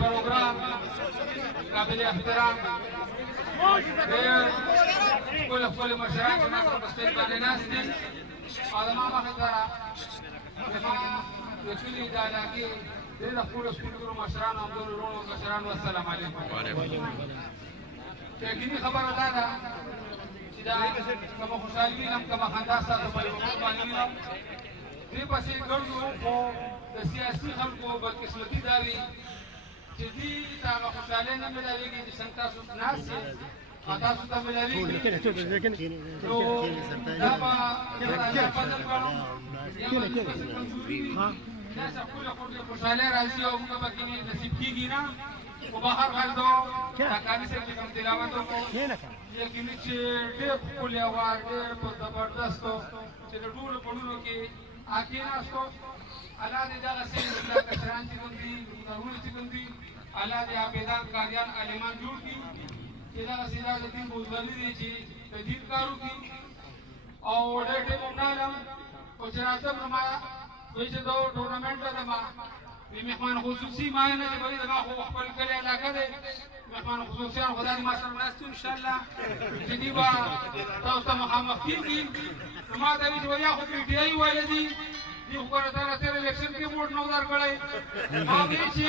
پروگرام قابل احترام خپل مشران چې ناسته په سټیج باندې ناست دي او زما مخې ته زما د کلي د علاقې ډېر د خپلو سپینږیرو مشرانو همدغو وروڼو مشرانو السلام علیکم. یقیني خبره دا ده چې دا کومه خوشحالي وینم کومه خندا ستاسو په لومړي باندې وینم دې پسې ګرځو خو د سیاسي خلکو بدقسمتي دا وي چې دوی ته هغه خوشحالي نه ملاوېږي چې څنګه تاسو ناست یې او تاسو ته ملاوېږي نو دا به الله فضل کړو یا به داسې کمزوري وي داسې ښکلې خوشحالۍ راځي او موږ به کې نصیب کېږي نه خو به هر حال دو دا کالي صاحب چې کوم تلاوت وکړو یقیني چې ډېر ښکلې اواز ډېر زبردست و چې د ټولو پړونو کې کېناستو الله دې دغسې زموږ کشران چې کوم دي وروڼه چې کوم دي الله دې عابدان قاریان عالمان جوړ کړي چې دغسې دا د دین بوزګلي دی چې د دین کار وکړي او ډېر ټیم هم نه علم خو چې راځم نو ما وایي چې دا ټورنمنټ ته زما وي مهمان خصوصي ما نه چې بهوي زما خو خپل کلی علاقه دی مهمان خصوصیان خو دا دې ما سره ناست وي انشاءالله چې دوی به تاسو ته مخامخ کېږي نو ما ته وایي چې بیا خو پي ټي آی والے دي دوی خو ګوره تا تېر الیکشن کې ووټ نه و درکړی ما وایي چې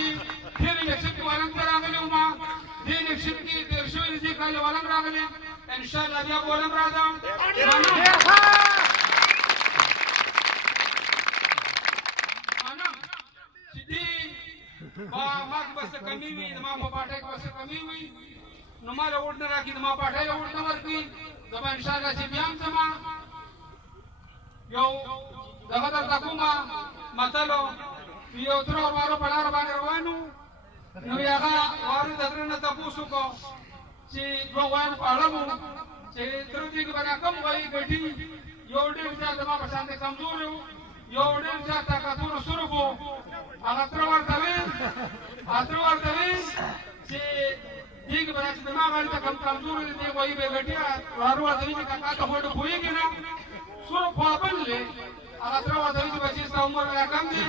تېر الیکشن کې والم ته راغلی وم دې الیکشن کې تېر شوي دې کال والم راغلی انشاءالله بیا به والم راځم ما کې به څه کمي وي زما په پاټۍ کې به څه کمي وي نو ما له ووټ نه راکړي زما پاټۍ له ووټ نه ورکړي زه به انشاءالله چې بیا هم ځم یو دغه درته کومه متل یو تره او وارو په لاره باندې روان وو نو هغه وارو د تره نه تپوس وکړو چې دوه غویان په اړه وو چې تره دې کې به دا کوم غویي ګټي یو ډېر زیات زما په شان دی کمزوری وو یو ډېر زیات طاقتونو صرف وو هغه تره ورته ویل چې دې کې به چې زما غاړې ته کم کمزوري دی دې غویي به ګټي وارو ورته ویل چې کاکا ته خو ډېر پوهېږي نه صرف پابل دی هغه تره ورته ویل چې بچي ستا عمر لا کم دی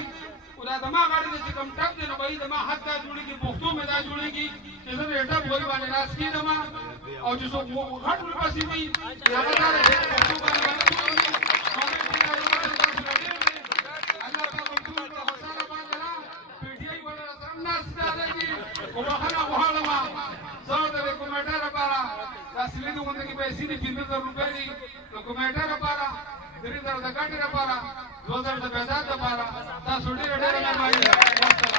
خو دا زما غاړې ته چې کوم ټپ دی نو بهي زما حد دا جوړېږي پښتو مې دا جوړېږي چې زه د ټپ غویي باندې لاس کېږدم او چې څوک غټ ورپسې وي هغه دا دی چې پښتو باندې وبخښنه غواړم زه د کومیټه لپاره دا سلیدو غونډه کې پیسې دي 15,000 روپۍ دي د کومیټه لپاره 3,000 د ګټې لپاره 2,000 د پیدا لپاره تاسو ډېره مهرباني